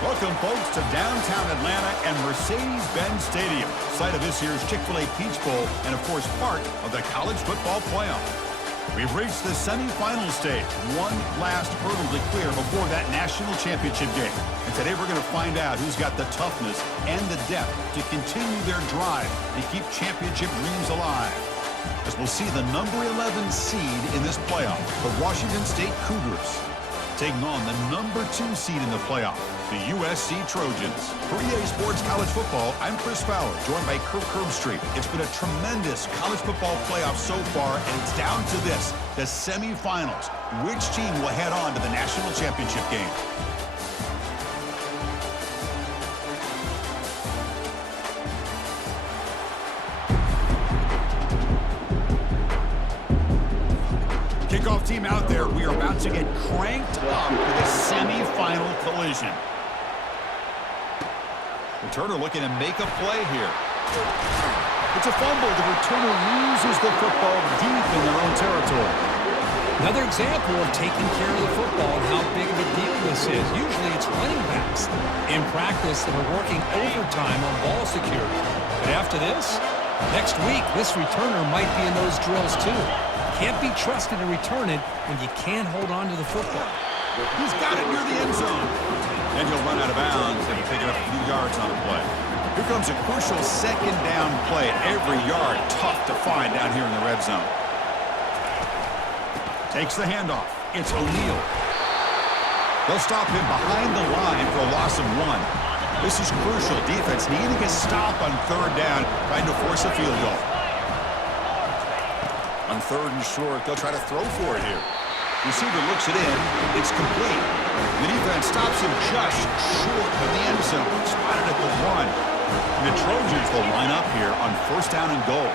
Welcome, folks, to downtown Atlanta and Mercedes-Benz Stadium, site of this year's Chick-fil-A Peach Bowl and, of course, part of the college football playoff. We've reached the semifinal stage, one last hurdle to clear before that national championship game. And today we're going to find out who's got the toughness and the depth to continue their drive and keep championship dreams alive. As we'll see the number 11 seed in this playoff, the Washington State Cougars, taking on the number 2 seed in the playoff, the USC Trojans. For EA Sports College Football, I'm Chris Fowler, joined by Kirk Herbstreit. It's been a tremendous college football playoff so far, and it's down to this, the semifinals. Which team will head on to the national championship game? Kickoff team out there. We are about to get cranked up for the semifinal collision. Returner looking to make a play here. It's a fumble. The returner loses the football deep in their own territory. Another example of taking care of the football and how big of a deal this is. Usually it's running backs. In practice, they were working overtime on ball security. But after this, next week, this returner might be in those drills too. Can't be trusted to return it when you can't hold on to the football. He's got it near the end zone. And he'll run out of bounds and pick it up a few yards on the play. Here comes a crucial second down play. Every yard tough to find down here in the red zone. Takes the handoff. It's O'Neal. They'll stop him behind the line for a loss of 1. This is crucial. Defense needing a stop on third down, trying to force a field goal. On third and short, they'll try to throw for it here. Receiver looks it in. It's complete. The defense stops him just short of the end zone. Spotted at the 1. And the Trojans will line up here on first down and goal.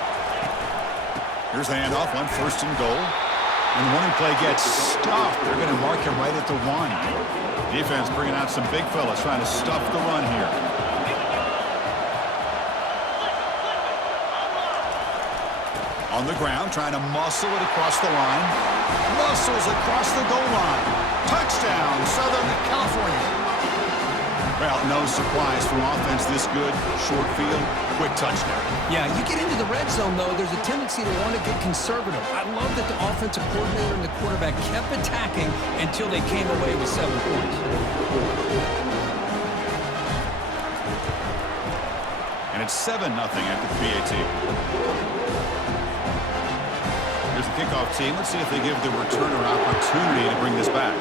Here's the handoff on first and goal. And the running play gets stuffed. They're going to mark him right at the 1. Defense bringing out some big fellas trying to stuff the run here. On the ground, trying to muscle it across the line. Muscles across the goal line. Touchdown, Southern California. Well, no surprise from offense this good. Short field, quick touchdown. Yeah, you get into the red zone, though, there's a tendency to want to get conservative. I love that the offensive coordinator and the quarterback kept attacking until they came away with 7 points. And it's 7-0 after the PAT. Here's the kickoff team. Let's see if they give the returner an opportunity to bring this back.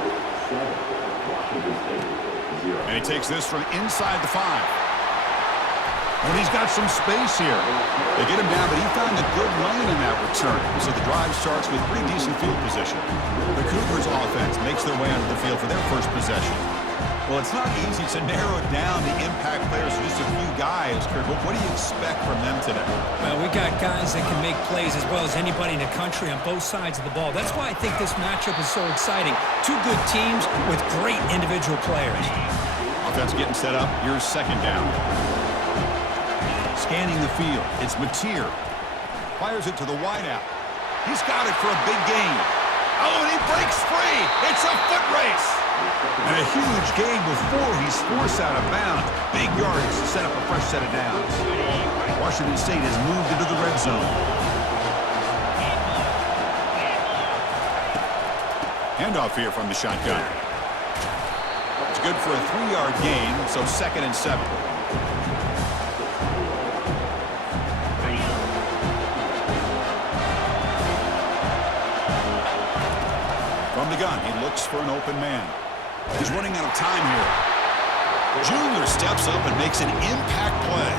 And he takes this from inside the 5. And he's got some space here. They get him down, but he found a good lane in that return. So the drive starts with pretty decent field position. The Cougars offense makes their way onto the field for their first possession. Well, it's not easy to narrow down the impact players to just a few guys, Kurt, but what do you expect from them today? Well, we got guys that can make plays as well as anybody in the country on both sides of the ball. That's why I think this matchup is so exciting. 2 good teams with great individual players. Offense getting set up. Here's second down. Scanning the field. It's Mateer. Fires it to the wideout. He's got it for a big gain. Oh, and he breaks free. It's a foot race. And a huge gain before he's forced out of bounds. Big yardage to set up a fresh set of downs. Washington State has moved into the red zone. Handoff here from the shotgun. It's good for a 3-yard gain, so 2nd and 7. From the gun, he looks for an open man. He's running out of time here. Junior steps up and makes an impact play.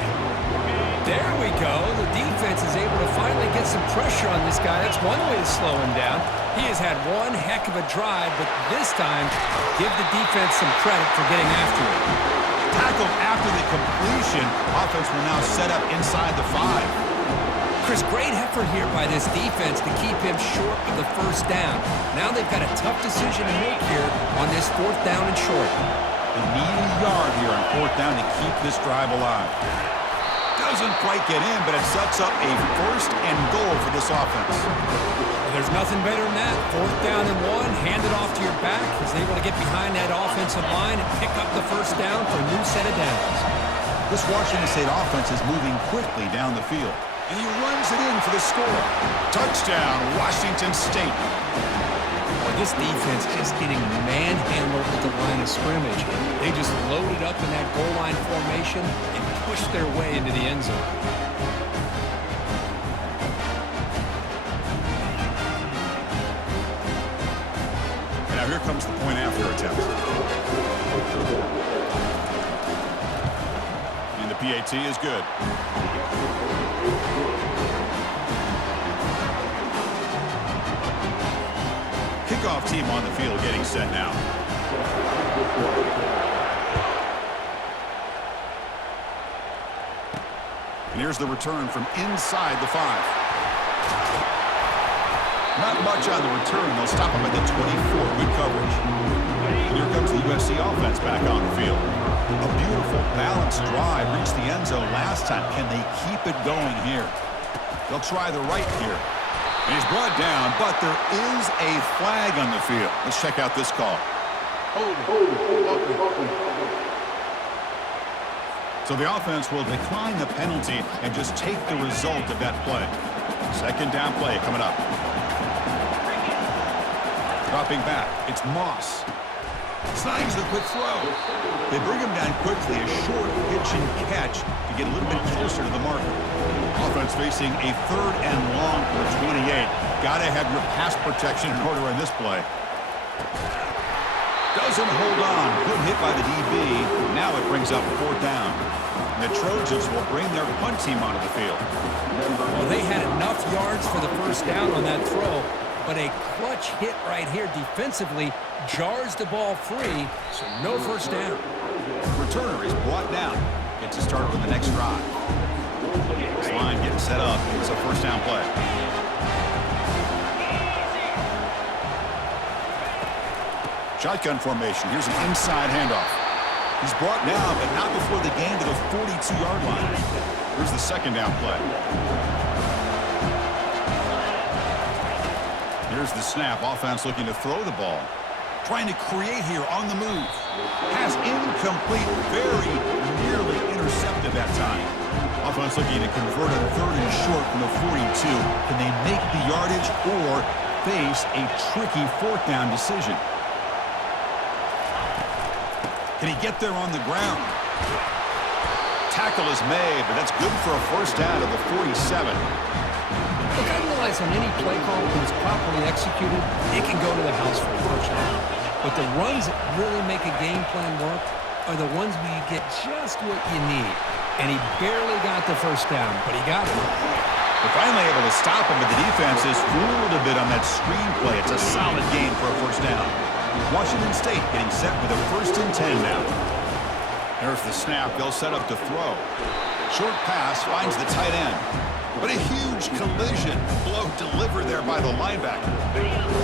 There we go. The defense is able to finally get some pressure on this guy. That's one way to slow him down. He has had one heck of a drive, but this time, give the defense some credit for getting after it. Tackled after the completion. Offense will now set up inside the 5. Chris, great effort here by this defense to keep him short of the first down. Now they've got a tough decision to make here on this 4th down and short. They need a yard here on 4th down to keep this drive alive. Doesn't quite get in, but it sets up a first and goal for this offense. There's nothing better than that. 4th down and 1, hand it off to your back. He's able to get behind that offensive line and pick up the first down for a new set of downs. This Washington State offense is moving quickly down the field. And he runs it in for the score. Touchdown, Washington State. Boy, this defense just getting manhandled at the line of scrimmage. They just loaded up in that goal line formation and pushed their way into the end zone. And now here comes the point after attempt. And the PAT is good. Kickoff team on the field getting set now. And here's the return from inside the 5. Not much on the return. They'll stop him at the 24. Good coverage. And here comes the USC offense back on the field. A beautiful, balanced drive. Reached the end zone last time. Can they keep it going here? They'll try the right here. And he's brought down, but there is a flag on the field. Let's check out this call. So the offense will decline the penalty and just take the result of that play. 2nd down play coming up. Dropping back, it's Moss. Signs the quick throw. They bring him down quickly, a short pitch and catch to get a little bit closer to the marker. Offense facing a 3rd and long for 28. Got to have your pass protection in order in this play. Doesn't hold on. Good hit by the DB. Now it brings up 4th down. And the Trojans will bring their punt team onto the field. Well, they had enough yards for the first down on that throw, but a clutch hit right here defensively jars the ball free, so no first down. Returner is brought down. Gets to start with the next drive. This line getting set up. It's a first down play. Shotgun formation. Here's an inside handoff. He's brought down, but not before the gain to the 42-yard line. Here's the 2nd down play. Here's the snap. Offense looking to throw the ball. Trying to create here on the move. Pass incomplete. Very nearly intercepted that time. Offense looking to convert on 3rd and short from the 42. Can they make the yardage or face a tricky 4th down decision? Can he get there on the ground? Tackle is made, but that's good for a first down at the 47. Look, I realize on any play call, when it's properly executed, it can go to the house for a first down. But the runs that really make a game plan work are the ones where you get just what you need. And he barely got the first down, but he got it. They're finally able to stop him, but the defense is fooled a bit on that screen play. It's a solid gain for a first down. Washington State getting set with a 1st and 10 now. There's the snap. They'll set up to throw. Short pass finds the tight end. But a huge collision blow delivered there by the linebacker.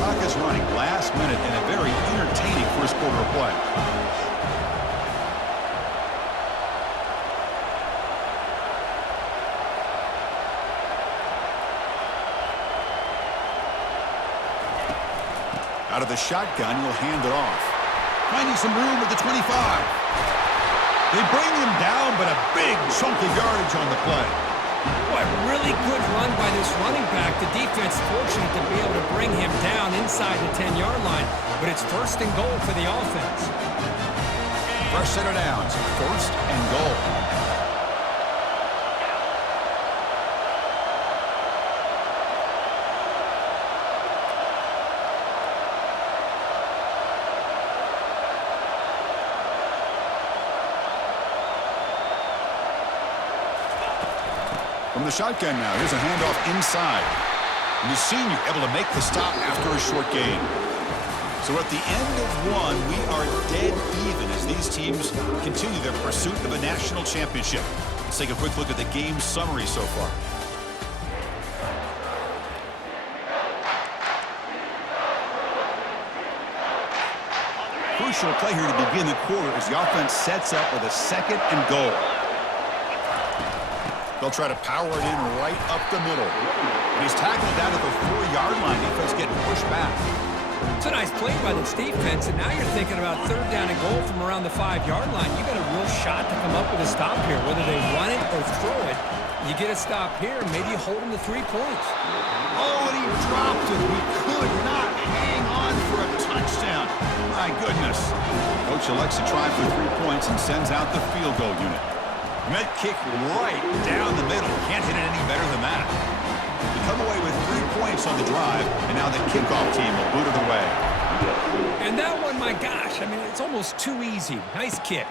Clock is running last minute in a very entertaining first quarter play. Out of the shotgun, he'll hand it off. Finding some room at the 25. They bring him down, but a big chunk of yardage on the play. Boy, really good run by this running back. The defense fortunate to be able to bring him down inside the 10-yard line, but it's 1st and goal for the offense. Fresh set of downs, 1st and goal. From the shotgun now, here's a handoff inside. And the senior able to make the stop after a short gain. So at the end of one, we are dead even as these teams continue their pursuit of a national championship. Let's take a quick look at the game summary so far. Crucial play here to begin the quarter as the offense sets up with a 2nd and goal. They'll try to power it in right up the middle. And he's tackled down at the 4-yard line. Defense getting pushed back. It's a nice play by this defense, and now you're thinking about third down and goal from around the 5-yard line. You got a real shot to come up with a stop here. Whether they run it or throw it, you get a stop here, and maybe you hold them to 3 points. Oh, and he dropped it. He could not hang on for a touchdown. My goodness. Coach elects to try for 3 points and sends out the field goal unit. And that kick right down the middle. Can't hit it any better than that. They come away with 3 points on the drive, and now the kickoff team will boot it away. And that one, my gosh, I mean, it's almost too easy. Nice kick.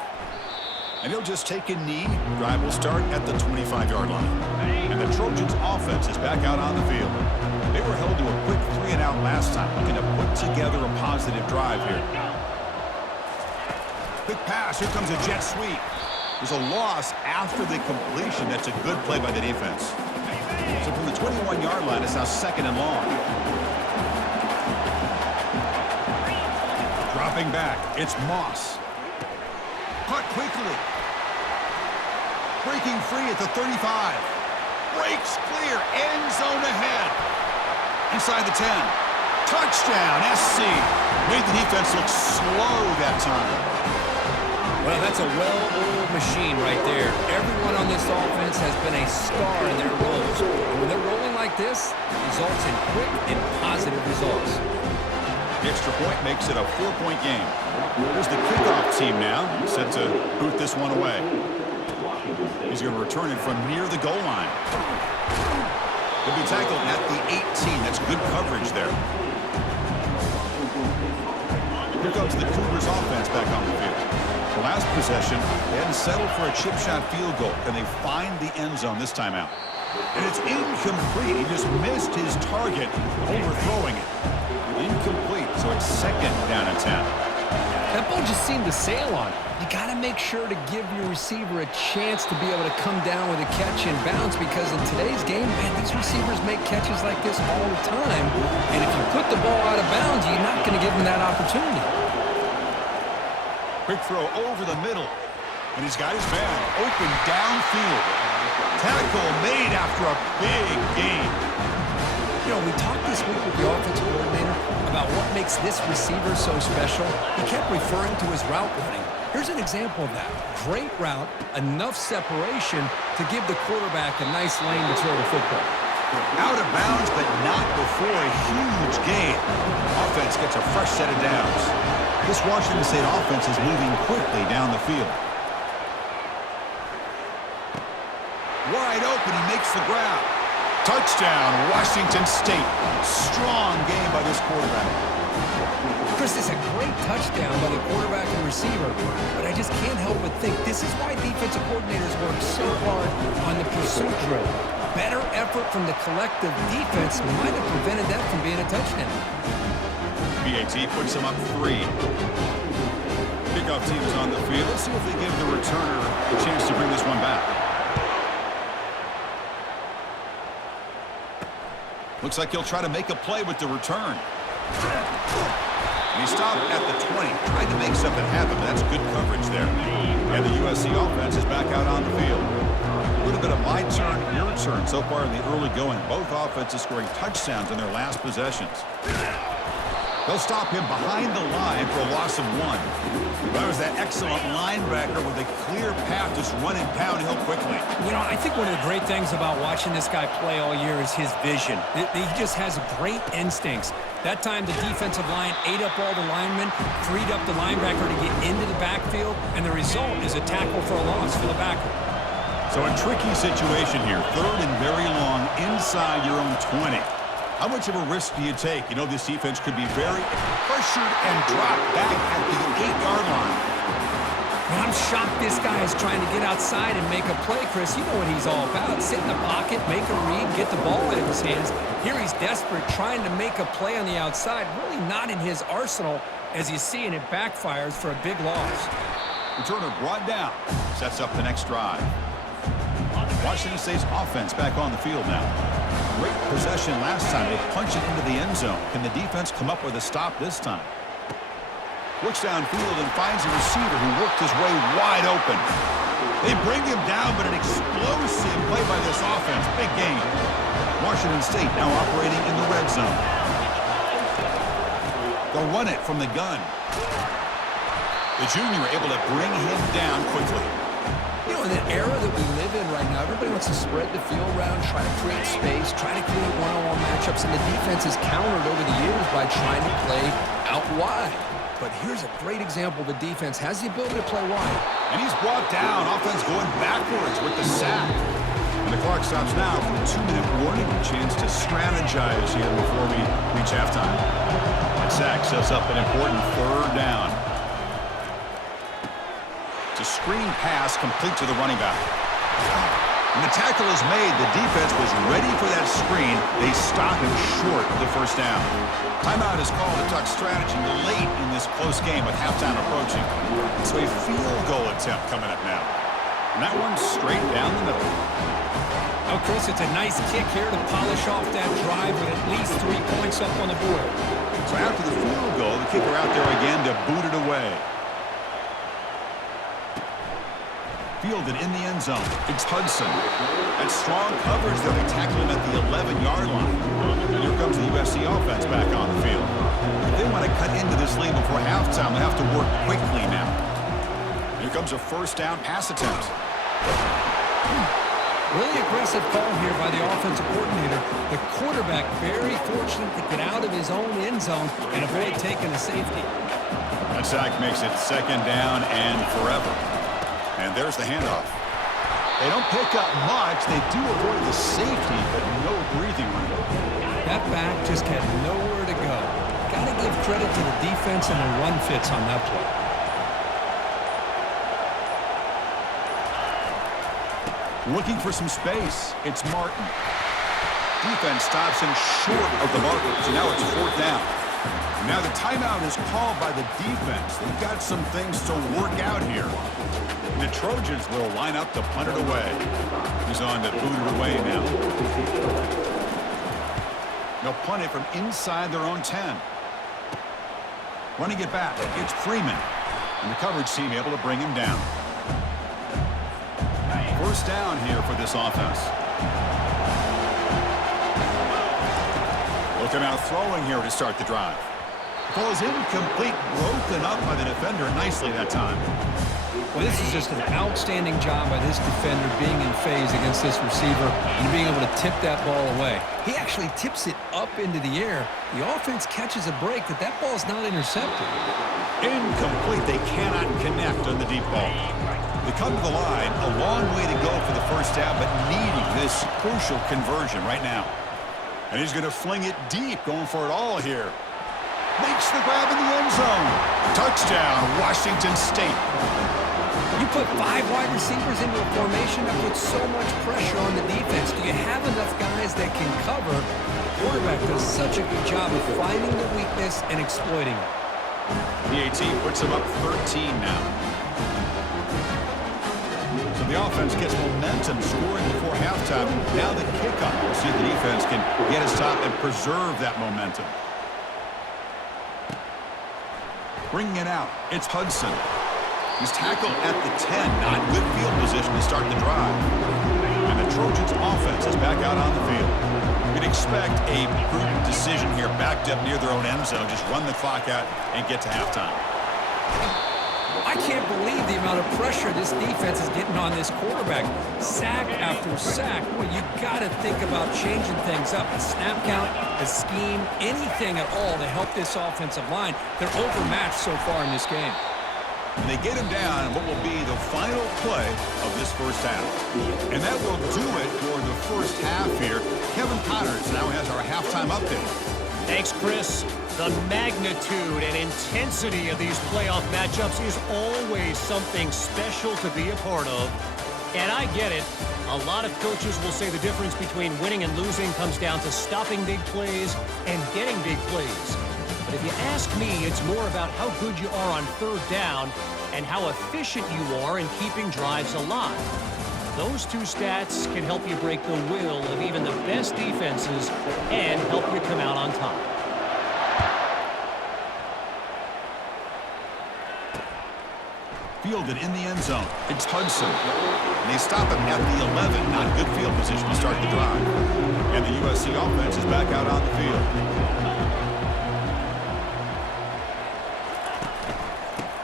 And he'll just take a knee. Drive will start at the 25-yard line. And the Trojans' offense is back out on the field. They were held to a quick 3-and-out last time, looking to put together a positive drive here. Quick pass. Here comes a jet sweep. There's a loss after the completion. That's a good play by the defense. So from the 21-yard line, it's now 2nd and long. Dropping back. It's Moss. Caught quickly. Breaking free at the 35. Breaks clear. End zone ahead. Inside the 10. Touchdown, SC. Made the defense look slow that time. Well, that's a well-oiled machine right there. Everyone on this offense has been a star in their roles. And when they're rolling like this, results in quick and positive results. The extra point makes it a 4-point game. Here's the kickoff team now, set to boot this one away. He's going to return it from near the goal line. He'll be tackled at the 18. That's good coverage there. Here comes the Cougars offense back on the field. The last possession, they had to settle for a chip shot field goal. Can they find the end zone this time out? And it's incomplete. He just missed his target, overthrowing it. Incomplete, so it's 2nd down and 10. That ball just seemed to sail on. You got to make sure to give your receiver a chance to be able to come down with a catch and bounce, because in today's game, man, these receivers make catches like this all the time. And if you put the ball out of bounds, you're not going to give them that opportunity. Quick throw over the middle. And he's got his man open downfield. Tackle made after a big gain. You know, we talked this week with the offensive coordinator about what makes this receiver so special. He kept referring to his route running. Here's an example of that. Great route, enough separation to give the quarterback a nice lane to throw the football. Out of bounds, but not before a huge gain. Offense gets a fresh set of downs. This Washington State offense is moving quickly down the field. Wide open, he makes the grab. Touchdown, Washington State. Strong game by this quarterback. Chris, it's a great touchdown by the quarterback and receiver, but I just can't help but think this is why defensive coordinators work so hard on the pursuit drill. Better effort from the collective defense might have prevented that from being a touchdown. BAT puts him up 3. Kickoff team is on the field. Let's see if they give the returner a chance to bring this one back. Looks like he'll try to make a play with the return. And he stopped at the 20, trying to make something happen, but that's good coverage there. And the USC offense is back out on the field. A little bit of my turn, your turn so far in the early going. Both offenses scoring touchdowns in their last possessions. They'll stop him behind the line for a loss of 1. That was that excellent linebacker with a clear path just running downhill quickly. You know, I think one of the great things about watching this guy play all year is his vision. He just has great instincts. That time the defensive line ate up all the linemen, freed up the linebacker to get into the backfield, and the result is a tackle for a loss for the backer. So a tricky situation here. 3rd and very long inside your own 20. How much of a risk do you take? You know, this defense could be very pressured and dropped back at the 8-yard line. And I'm shocked this guy is trying to get outside and make a play, Chris. You know what he's all about. Sit in the pocket, make a read, get the ball out of his hands. Here he's desperate, trying to make a play on the outside. Really not in his arsenal, as you see, and it backfires for a big loss. Returner brought down. Sets up the next drive. Washington State's offense back on the field now. Great possession last time. They punch it into the end zone. Can the defense come up with a stop this time? Looks downfield and finds a receiver who worked his way wide open. They bring him down, but an explosive play by this offense. Big game. Washington State now operating in the red zone. They'll run it from the gun. The junior able to bring him down quickly. You know, in the era that we live in right now, everybody wants to spread the field around, try to create space, try to create one-on-one matchups, and the defense has countered over the years by trying to play out wide. But here's a great example. The defense has the ability to play wide. And he's brought down. Offense going backwards with the sack. And the clock stops now for the 2-minute warning. A chance to strategize here before we reach halftime. That sack sets up an important third down. It's a screen pass complete to the running back. When the tackle is made, the defense was ready for that screen. They stop him short of the first down. Timeout is called to talk strategy late in this close game with halftime approaching. So a field goal attempt coming up now. And that one's straight down the middle. Oh, Chris, it's a nice kick here to polish off that drive with at least 3 points up on the board. So after the field goal, the kicker out there again to boot it away. Fielded in the end zone. It's Hudson. That strong coverage there. They tackle him at the 11-yard line. And here comes the USC offense back on the field. If they want to cut into this lead before halftime, they have to work quickly now. Here comes a first down pass attempt. Really aggressive call here by the offensive coordinator. The quarterback very fortunate to get out of his own end zone and avoid taking a safety. That sack makes it second down and forever. And there's the handoff. They don't pick up much. They do avoid the safety, but no breathing room. That back just had nowhere to go. Got to give credit to the defense and the run fits on that play. Looking for some space. It's Martin. Defense stops him short of the marker. So now it's fourth down. And now the timeout is called by the defense. They've got some things to work out here. And the Trojans will line up to punt it away. He's on to boot it away now. They'll punt it from inside their own 10. Running it back. It's Freeman. And the coverage team able to bring him down. First down here for this offense. They'll come out throwing here to start the drive. Ball is incomplete, broken up by the defender nicely that time. Well, this is just an outstanding job by this defender being in phase against this receiver and being able to tip that ball away. He actually tips it up into the air. The offense catches a break, but that ball is not intercepted. Incomplete. They cannot connect on the deep ball. They come to the line, a long way to go for the first down, but needing this crucial conversion right now. And he's going to fling it deep, going for it all here. Makes the grab in the end zone. Touchdown, Washington State. You put 5 wide receivers into a formation that puts so much pressure on the defense. Do you have enough guys that can cover? The quarterback does such a good job of finding the weakness and exploiting it. The 18 puts them up 13 now. So the offense gets momentum scoring before halftime. Now the kickoff. We'll see if the defense can get a stop and preserve that momentum. Bringing it out, it's Hudson. He's tackled at the 10, not good field position to start the drive. And the Trojans' offense is back out on the field. You'd expect a prudent decision here, backed up near their own end zone. Just run the clock out and get to halftime. I can't believe the amount of pressure this defense is getting on this quarterback. Sack after sack. Well, you got to think about changing things up. A snap count, a scheme, anything at all to help this offensive line. They're overmatched so far in this game. And they get him down in what will be the final play of this first half. And that will do it for the first half here. Kevin Connors now has our halftime update. Thanks, Chris. The magnitude and intensity of these playoff matchups is always something special to be a part of. And I get it. A lot of coaches will say the difference between winning and losing comes down to stopping big plays and getting big plays. But if you ask me, it's more about how good you are on third down and how efficient you are in keeping drives alive. Those two stats can help you break the will of even the best defenses and help you come out on top. fielded in the end zone. It's Hudson. And they stop him at the 11. Not good field position to start the drive. And the USC offense is back out on the field.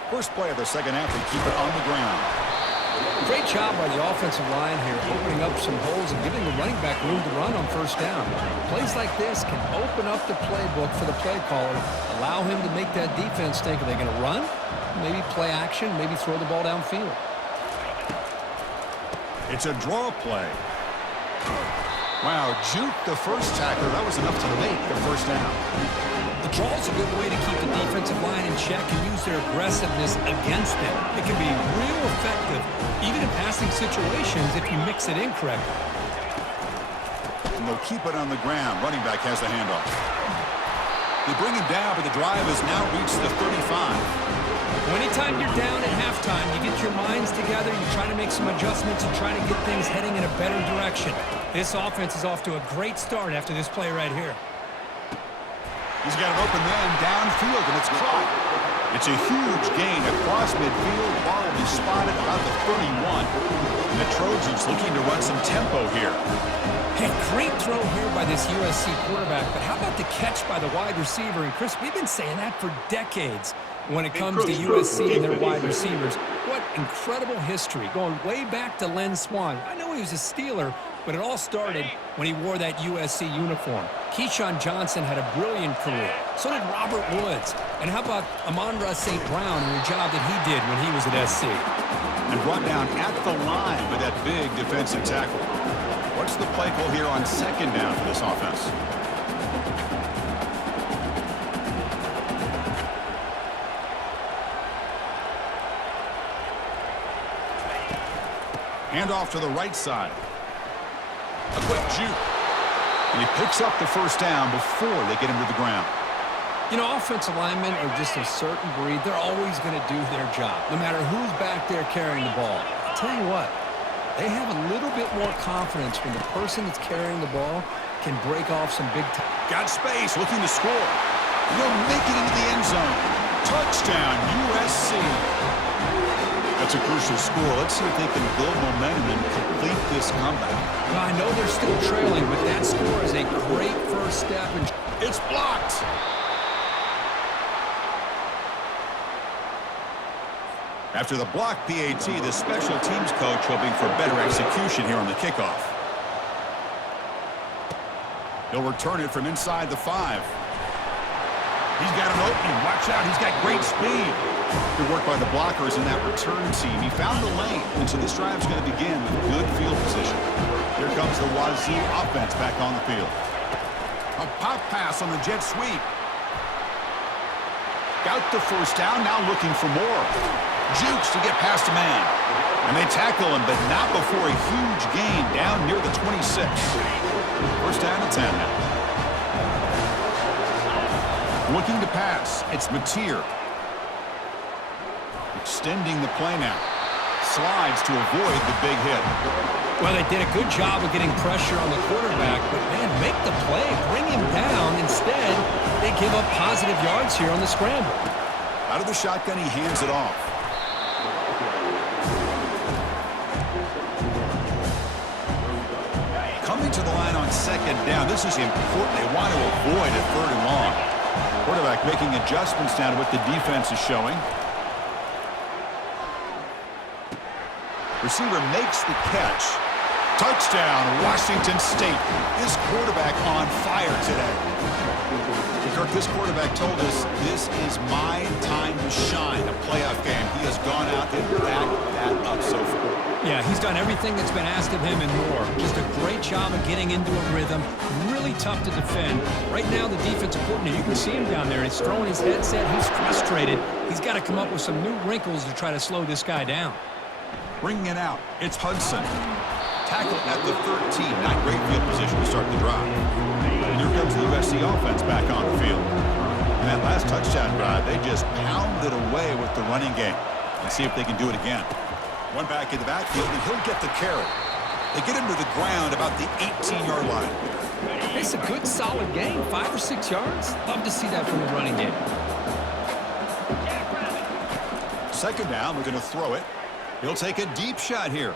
First play of the second half, they keep it on the ground. Great job by the offensive line here, opening up some holes and giving the running back room to run on first down. Plays like this can open up the playbook for the play caller, allow him to make that defense think, are they going to run? Maybe play action, maybe throw the ball downfield. It's a draw play. Wow, juke the first tackler. That was enough to make the first down. The draw is a good way to keep the defensive line in check and use their aggressiveness against them. It can be real effective, even in passing situations, if you mix it in correctly. And they'll keep it on the ground. Running back has the handoff. They bring him down, but the drive has now reached the 35. Anytime you're down at halftime, you get your minds together, you try to make some adjustments and try to get things heading in a better direction. This offense is off to a great start after this play right here. He's got an open man downfield, and it's caught. It's a huge gain across midfield. Ball will be spotted about the 31. And the Trojans looking to run some tempo here. Hey, great throw here by this USC quarterback, but how about the catch by the wide receiver? And Chris, we've been saying that for decades when it comes to USC and their wide receivers. What incredible history, going way back to Len Swan. I know he was a Steeler, but it all started when he wore that USC uniform. Keyshawn Johnson had a brilliant career. So did Robert Woods. And how about Amon-Ra St. Brown and the job that he did when he was at SC? And brought down at the line with that big defensive tackle. What's the play call here on second down for this offense? Handoff to the right side. A quick juke. And he picks up the first down before they get him to the ground. You know, offensive linemen are just a certain breed. They're always going to do their job, no matter who's back there carrying the ball. I'll tell you what, they have a little bit more confidence when the person that's carrying the ball can break off some big time. Got space, looking to score. They'll make it into the end zone. Touchdown, USC. That's a crucial score. Let's see if they can build momentum and complete this comeback. Well, I know they're still trailing, but that score is a great first step. And it's blocked. After the block PAT, the special teams coach hoping for better execution here on the kickoff. He'll return it from inside the 5. He's got an opening. Watch out. He's got great speed. Good work by the blockers in that return team. He found the lane, and so this drive's going to begin with good field position. Here comes the Wazoo offense back on the field. A pop pass on the jet sweep. Got the first down, now looking for more. Jukes to get past a man. And they tackle him, but not before a huge gain down near the 26. First down and 10 now. Looking to pass, it's Mateer. Extending the play now. Slides to avoid the big hit. Well, they did a good job of getting pressure on the quarterback, but, man, make the play, bring him down. Instead, they give up positive yards here on the scramble. Out of the shotgun, he hands it off. Coming to the line on second down. This is important. They want to avoid a third and long. Quarterback making adjustments down to what the defense is showing. Receiver makes the catch. Touchdown, Washington State. This quarterback on fire today. Kirk, this quarterback told us this is my time to shine. A playoff game. He has gone out and backed that up so far. Yeah, he's done everything that's been asked of him and more. Just a great job of getting into a rhythm. Really tough to defend. Right now, the defensive coordinator, you can see him down there. He's throwing his headset. He's frustrated. He's got to come up with some new wrinkles to try to slow this guy down. Bringing it out, it's Hudson. Tackle at the 13. Not great field position to start the drive. And here comes the USC offense back on the field. And that last touchdown drive, they just pounded away with the running game. Let's see if they can do it again. One back in the backfield, and he'll get the carry. They get him to the ground about the 18-yard line. It's a good, solid game. 5 or 6 yards. Love to see that from the running game. Second down, we're going to throw it. He'll take a deep shot here.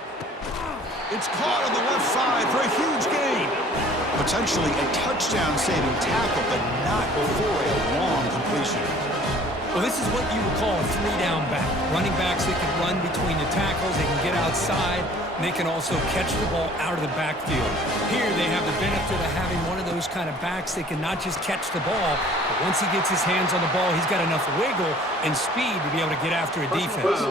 It's caught on the left side for a huge gain. Potentially a touchdown-saving tackle, but not before a long completion. Well, this is what you would call a three-down back. Running backs that can run between the tackles, they can get outside, and they can also catch the ball out of the backfield. Here they have the benefit of having one of those kind of backs that can not just catch the ball, but once he gets his hands on the ball, he's got enough wiggle and speed to be able to get after a defense.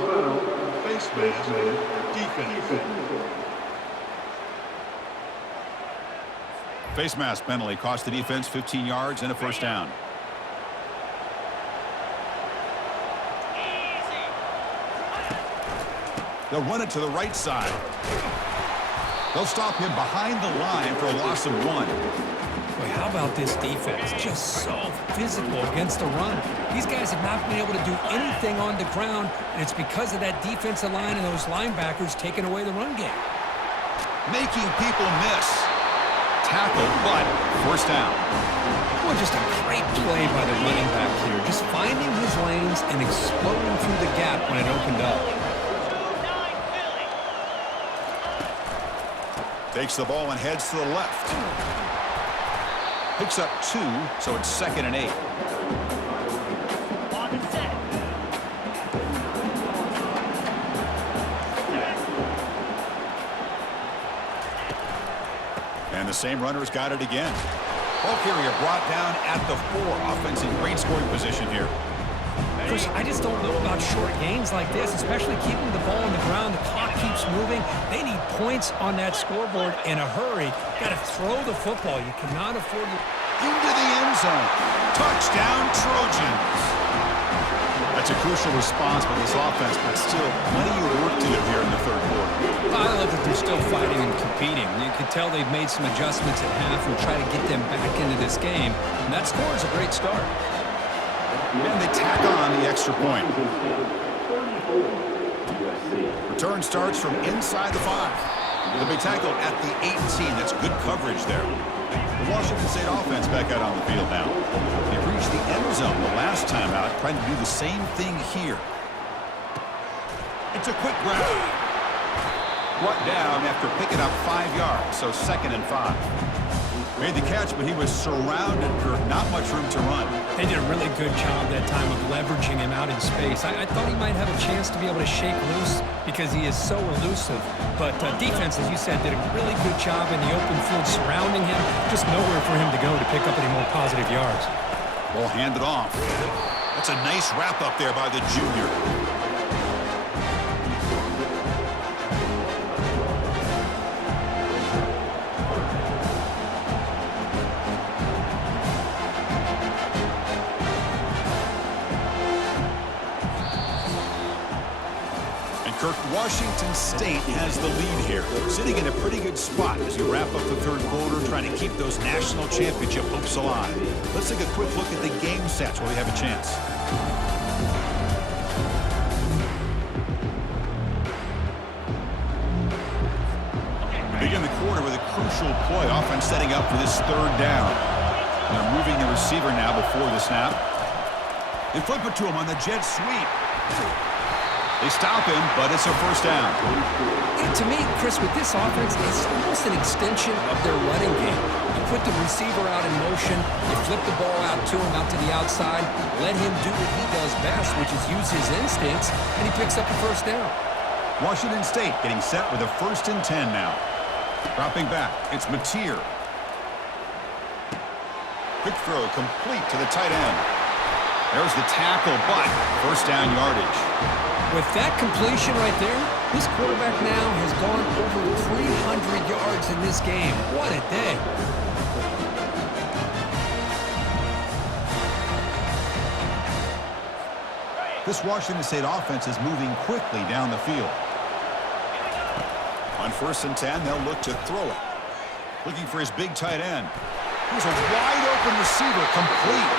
Face mask penalty cost the defense 15 yards and a first down. They'll run it to the right side. They'll stop him behind the line for a loss of 1. Boy, how about this defense? Just so physical against the run. These guys have not been able to do anything on the ground, and it's because of that defensive line and those linebackers taking away the run game. Making people miss. Tackle, but first down. Well, just a great play by the running back here. Just finding his lanes and exploding through the gap when it opened up. Takes the ball and heads to the left. Picks up 2, so it's 2nd and 8. And the same runner's got it again. Ball carrier brought down at the 4. Offense in great scoring position here. Chris, I just don't know about short gains like this, especially keeping the ball on the ground. The clock keeps moving. They need points on that scoreboard in a hurry. Got to throw the football. You cannot afford to... Into the end zone. Touchdown, Trojans. That's a crucial response by this offense, but still plenty of work to do here in the third quarter. I love that they're still fighting and competing. You can tell they've made some adjustments at half and try to get them back into this game. And that score is a great start. And they tack on the extra point. Return starts from inside the 5. They'll be tackled at the 18. That's good coverage there. The Washington State offense back out on the field now. They reached the end zone the last time out, trying to do the same thing here. It's a quick grab. Brought down after picking up 5 yards, so 2nd and 5. Made the catch, but he was surrounded for not much room to run. They did a really good job that time of leveraging him out in space. I thought he might have a chance to be able to shake loose because he is so elusive. But defense, as you said, did a really good job in the open field surrounding him. Just nowhere for him to go to pick up any more positive yards. Ball handed off. That's a nice wrap up there by the junior. Washington State has the lead here, sitting in a pretty good spot as we wrap up the third quarter, trying to keep those national championship hopes alive. Let's take a quick look at the game stats while we have a chance. We begin the quarter with a crucial play. Offense setting up for this third down. They're moving the receiver now before the snap. They flip it to him on the jet sweep. They stop him, but it's a first down. And to me, Chris, with this offense, it's almost an extension of their running game. You put the receiver out in motion, you flip the ball out to him, out to the outside, let him do what he does best, which is use his instincts, and he picks up a first down. Washington State getting set with a 1st and 10 now. Dropping back, it's Mateer. Quick throw, complete to the tight end. There's the tackle, but first down yardage. With that completion right there, this quarterback now has gone over 300 yards in this game. What a day. This Washington State offense is moving quickly down the field. On 1st and 10, they'll look to throw it. Looking for his big tight end. Here's a wide-open receiver, complete.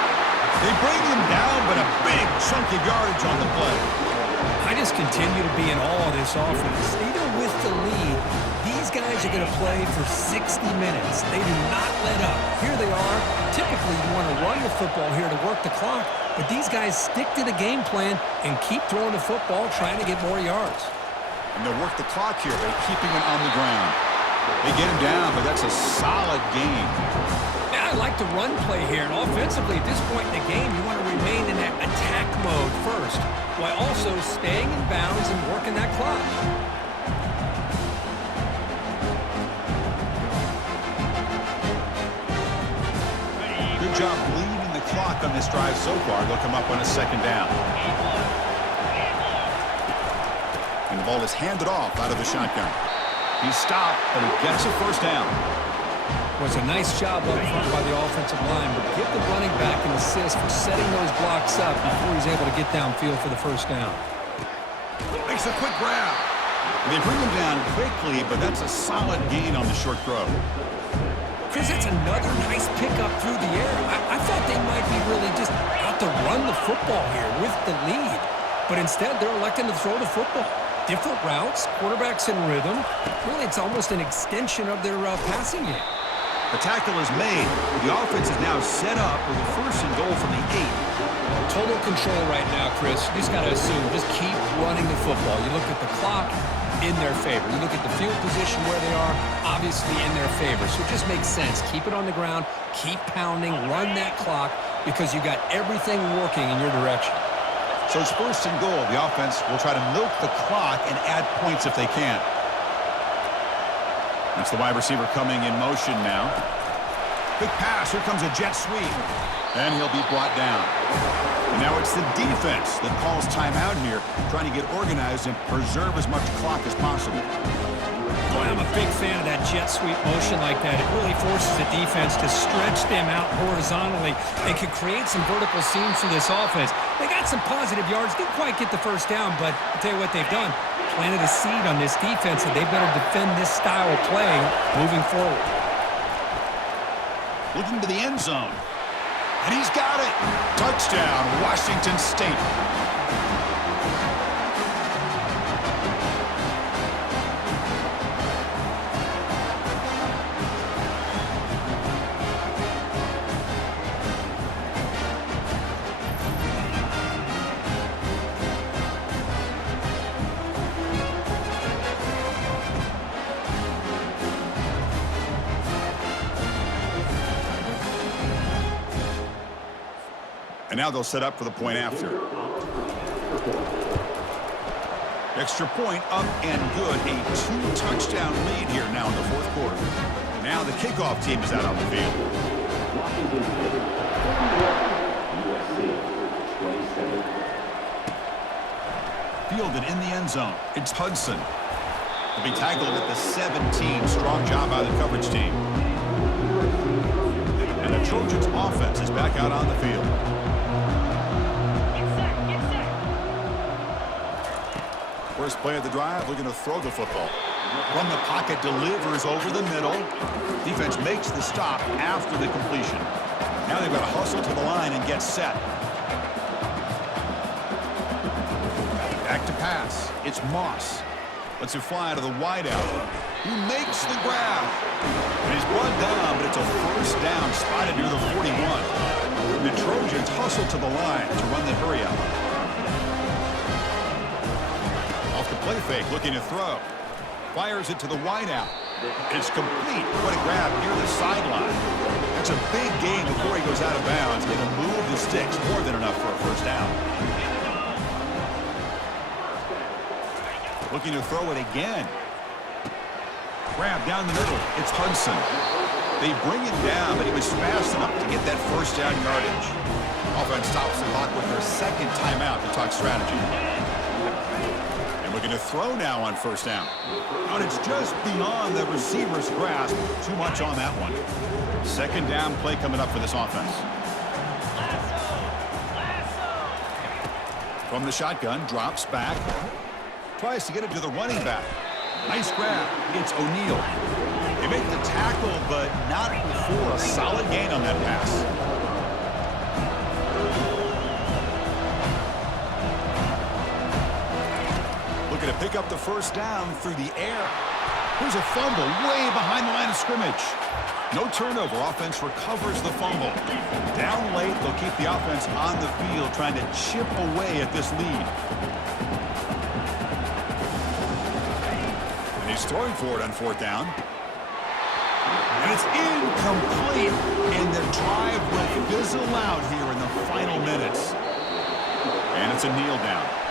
They bring him down, but a big chunk of yardage on the play. I just continue to be in awe of this offense. Even with the lead, these guys are going to play for 60 minutes. They do not let up. Here they are. Typically, you want to run the football here to work the clock, But these guys stick to the game plan and keep throwing the football, trying to get more yards. And they'll work the clock here by keeping it on the ground. They get him down, but that's a solid gain. Now I like the run play here. And offensively, at this point in the game, you want to remain in that attack mode first, while also staying in bounds and working that clock. Good job bleeding the clock on this drive so far. They'll come up on a second down. And the ball is handed off out of the shotgun. He's stopped, but he gets a first down. Was a nice job up front by the offensive line, but give the running back an assist for setting those blocks up before he's able to get downfield for the first down. Makes a quick grab. They bring him down quickly, but that's a solid gain on the short throw. Chris, that's another nice pickup through the air. I thought they might be really just out to run the football here with the lead, but instead they're electing to throw the football. Different routes, quarterbacks in rhythm. Really, it's almost an extension of their passing game. The tackle is made. The offense is now set up with a first and goal from the 8. Total control right now, Chris. You just got to assume, just keep running the football. You look at the clock, in their favor. You look at the field position where they are, obviously in their favor. So it just makes sense. Keep it on the ground, keep pounding, run that clock, because you got everything working in your direction. So it's first and goal. The offense will try to milk the clock and add points if they can. That's the wide receiver coming in motion now. Big pass. Here comes a jet sweep. And he'll be brought down. And now it's the defense that calls timeout here, trying to get organized and preserve as much clock as possible. Boy, I'm a big fan of that jet sweep motion like that. It really forces the defense to stretch them out horizontally and can create some vertical seams for this offense. They got some positive yards, didn't quite get the first down, but I'll tell you what they've done. Planted a seed on this defense, and they better defend this style of play moving forward. Looking to the end zone. And he's got it. Touchdown, Washington State. And now they'll set up for the point after. Extra point up and good. A 2-touchdown lead here now in the fourth quarter. Now the kickoff team is out on the field. Fielded in the end zone. It's Hudson. He'll be tackled at the 17. Strong job by the coverage team. And the Trojans offense is back out on the field. First play of the drive, looking to throw the football. From the pocket, delivers over the middle. Defense makes the stop after the completion. Now they've got to hustle to the line and get set. Back to pass. It's Moss. Lets it fly to the wideout. He makes the grab. And he's brought down, but it's a first down spotted near the 41. The Trojans hustle to the line to run the hurry out. Off the play fake, looking to throw. Fires it to the wideout. It's complete. What a grab near the sideline. That's a big gain before he goes out of bounds. It'll move the sticks more than enough for a first down. Looking to throw it again. Grab down the middle. It's Hudson. They bring it down, but he was fast enough to get that first down yardage. Offense stops the clock with their second timeout to talk strategy. And looking to throw now on first down. And it's just beyond the receiver's grasp. Too much on that one. Second down play coming up for this offense. From the shotgun, drops back. Tries to get it to the running back. Nice grab. It's O'Neal. They make the tackle, but not before a solid gain on that pass. Looking to pick up the first down through the air. Here's a fumble way behind the line of scrimmage. No turnover. Offense recovers the fumble. Down late, they'll keep the offense on the field trying to chip away at this lead. And he's throwing for it on 4th down. And it's incomplete. And the drive will fizzle out here in the final minutes. And it's a kneel down.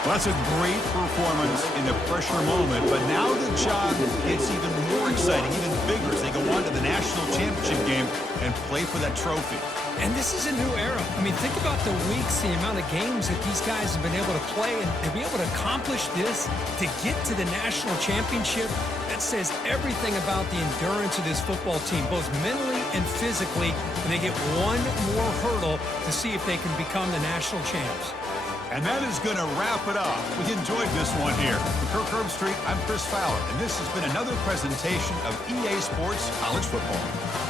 Well, that's a great performance in the pressure moment, but now the job gets even more exciting, even bigger as they go on to the national championship game and play for that trophy. And this is a new era. I mean, think about the weeks, the amount of games that these guys have been able to play, and to be able to accomplish this, to get to the national championship, that says everything about the endurance of this football team, both mentally and physically, and they get one more hurdle to see if they can become the national champs. And that is going to wrap it up. We enjoyed this one here. For Kirk Herbstreit, I'm Chris Fowler, and this has been another presentation of EA Sports College Football.